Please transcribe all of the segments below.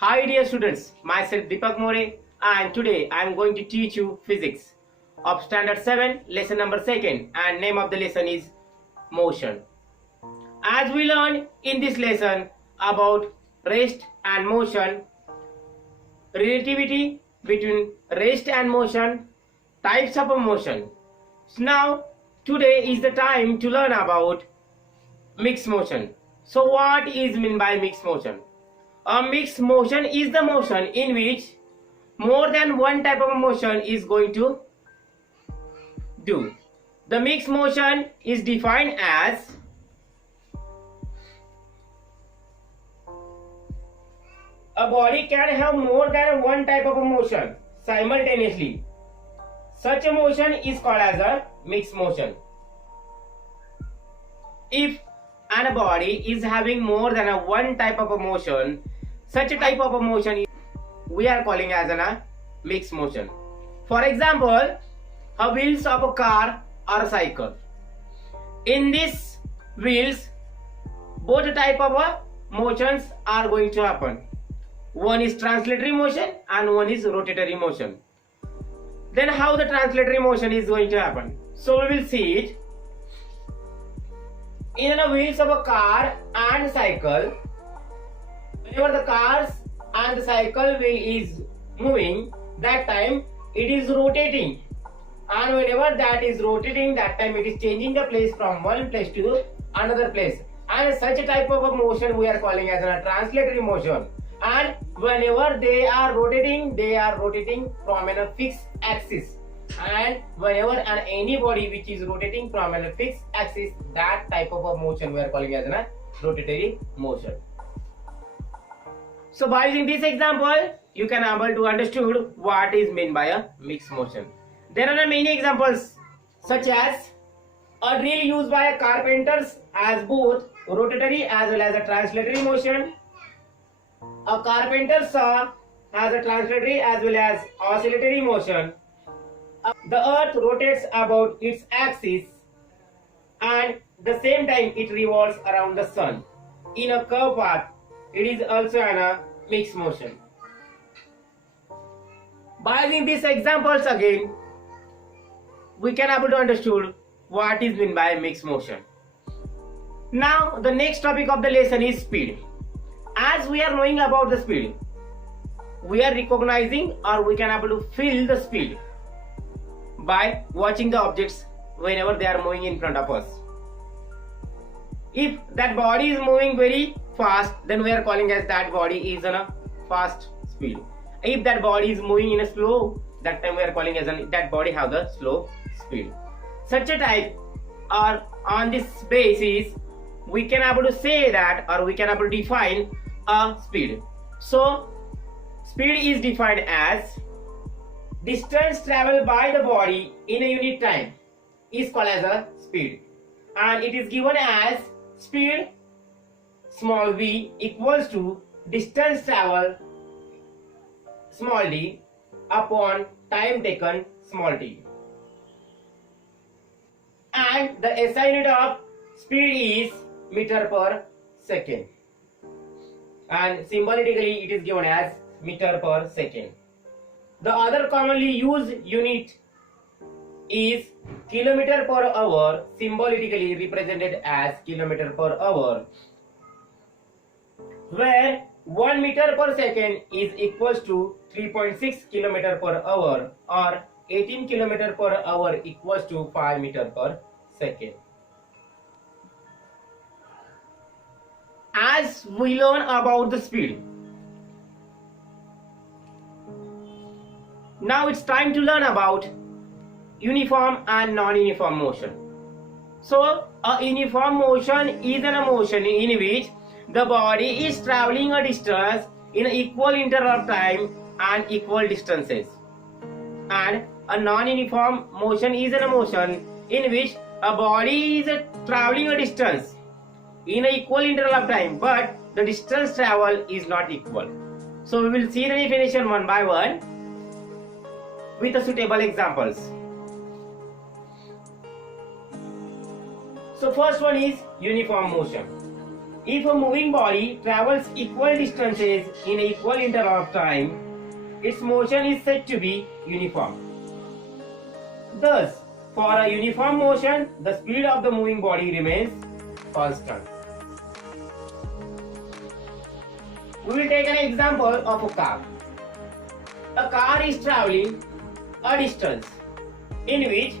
Hi dear students, myself Deepak More and today I am going to teach you physics of standard 7 lesson number 2 and name of the lesson is motion. As we learned in this lesson about rest and motion, relativity between rest and motion, types of motion. So now today is the time to learn about mixed motion. So what is meant by mixed motion? A mixed motion is the motion in which more than one type of motion is going to do. The mixed motion is defined as a body can have more than one type of motion simultaneously. Such a motion is called as a mixed motion. If a body is having more than one type of motion, such a type of motion we are calling as a mixed motion. For example, a wheels of a car or a cycle. In these wheels, both type of motions are going to happen. One is translatory motion and one is rotatory motion. Then how the translatory motion is going to happen? So we will see it. In the wheels of a car and cycle, whenever the cars and the cycle wheel is moving, that time it is rotating, and whenever that is rotating, that time it is changing the place from one place to another place, and such a type of a motion we are calling as a translatory motion. And whenever they are rotating from a fixed axis, and whenever any body which is rotating from a fixed axis, that type of a motion we are calling as a rotatory motion. So by using this example, you can able to understood what is meant by a mixed motion. There are many examples such as a drill used by carpenters as both rotatory as well as a translatory motion. A carpenter saw has a translatory as well as oscillatory motion. The earth rotates about its axis and the same time it revolves around the sun. In a curved path, it is also a mixed motion. By using these examples again, we can able to understood what is meant by mixed motion. Now the next topic of the lesson is speed. As we are knowing about the speed, we are recognizing or we can able to feel the speed by watching the objects whenever they are moving in front of us. If that body is moving very fast, then we are calling as that body is on a fast speed. If that body is moving in a slow, that time we are calling as that body have the slow speed. Such a type or on this basis we can able to say that or we can able to define a speed. So speed is defined as distance traveled by the body in a unit time is called as a speed, and it is given as speed small v equals to distance traveled small d upon time taken small t, and the SI unit of speed is meter per second, and symbolically it is given as meter per second. The other commonly used unit is kilometer per hour, symbolically represented as kilometer per hour, where 1 meter per second is equals to 3.6 kilometer per hour, or 18 kilometer per hour equals to 5 meter per second. As we learn about the speed, now it's time to learn about uniform and non-uniform motion. So a uniform motion is an motion in which the body is traveling a distance in an equal interval of time and equal distances, and a non-uniform motion is a motion in which a body is traveling a distance in an equal interval of time, but the distance travel is not equal. So we will see the definition one by one with the suitable examples. So first one is uniform motion. If a moving body travels equal distances in an equal interval of time, its motion is said to be uniform. Thus, for a uniform motion, the speed of the moving body remains constant. We will take an example of a car. A car is traveling a distance in which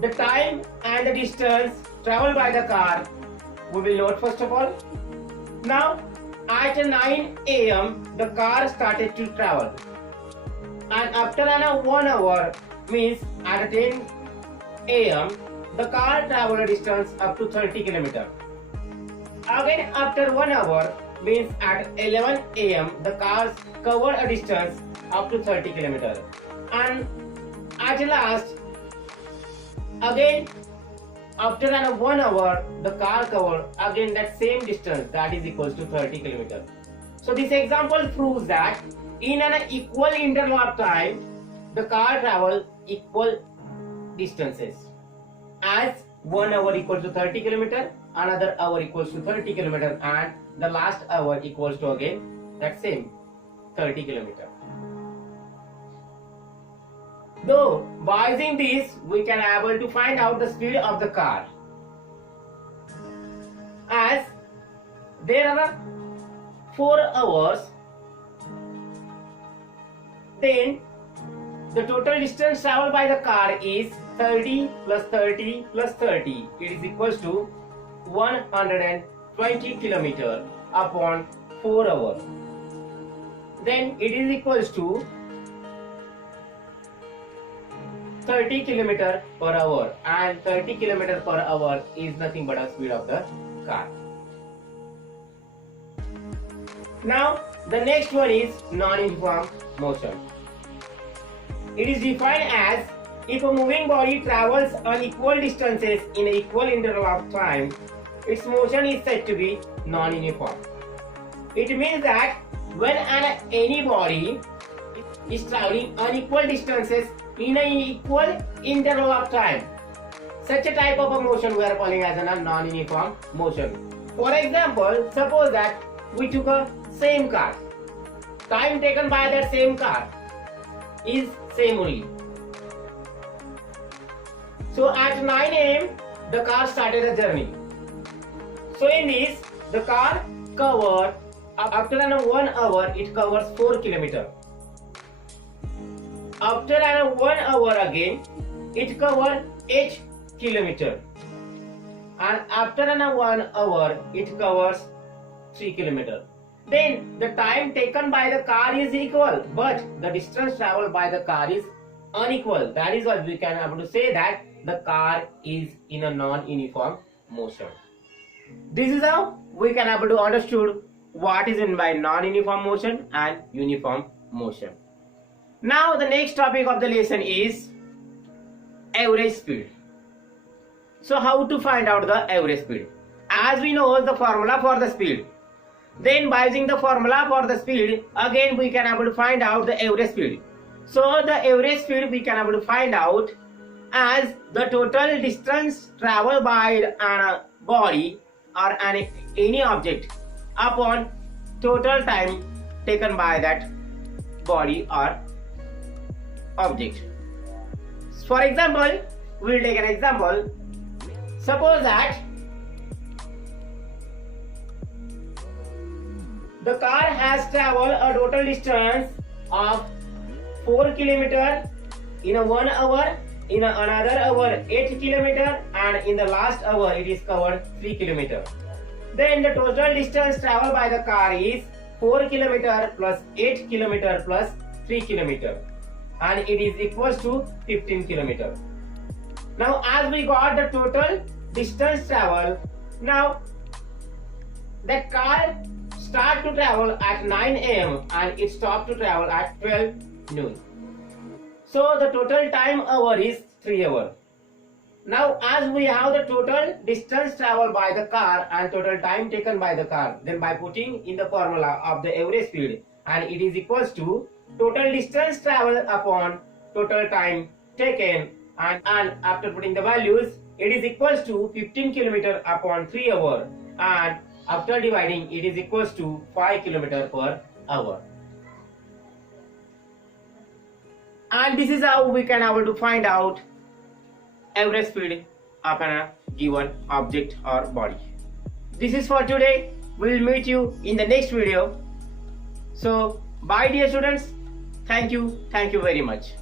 the time and the distance traveled by the car we will note first of all. Now at 9 am the car started to travel, and after 1 hour, means at 10 am the car traveled a distance up to 30 km. Again after 1 hour, means at 11 am the car covered a distance up to 30 km, and at last again after 1 hour the car covered again that same distance, that is equals to 30 km. So this example proves that in an equal interval of time the car travels equal distances, as 1 hour equals to 30 km, another hour equals to 30 km, and the last hour equals to again that same 30 km. Though by using this we can able to find out the speed of the car, as there are 4 hours, then the total distance traveled by the car is 30 plus 30 plus 30. It is equals to 120 km upon 4 hours. Then it is equals to 30 km per hour, and 30 km per hour is nothing but a speed of the car. Now the next one is non-uniform motion. It is defined as if a moving body travels unequal distances in an equal interval of time, its motion is said to be non-uniform. It means that when any body is traveling unequal distances in an equal interval of time, such a type of a motion we are calling as a non-uniform motion. For example, suppose that we took a same car. Time taken by that same car is same only. So at 9 am the car started a journey. So in this the car covered, after 1 hour it covers 4 km. After 1 hour again it covered 8 km, and after 1 hour it covers 3 km. Then the time taken by the car is equal, but the distance traveled by the car is unequal. That is why we can able to say that the car is in a non-uniform motion. This is how we can able to understood what is meant by non-uniform motion and uniform motion. Now the next topic of the lesson is average speed. So how to find out the average speed? As we know the formula for the speed, then by using the formula for the speed, again we can able to find out the average speed. So the average speed we can able to find out as the total distance traveled by a body or any object upon total time taken by that body or object. For example, we will take an example. Suppose that the car has traveled a total distance of 4 km in 1 hour, in another hour 8 km, and in the last hour it is covered 3 km. Then the total distance traveled by the car is 4 km plus 8 km plus 3 km, and it is equals to 15 km. Now as we got the total distance travel, now the car start to travel at 9 am and it stopped to travel at 12 noon. So the total time hour is 3 hours. Now as we have the total distance traveled by the car and total time taken by the car, then by putting in the formula of the average speed, and it is equals to total distance traveled upon total time taken, and after putting the values it is equals to 15 km upon 3 hours, and after dividing it is equals to 5 km per hour. And this is how we can able to find out average speed of a given object or body. This is for today. We will meet you in the next video. So bye dear students. Thank you very much.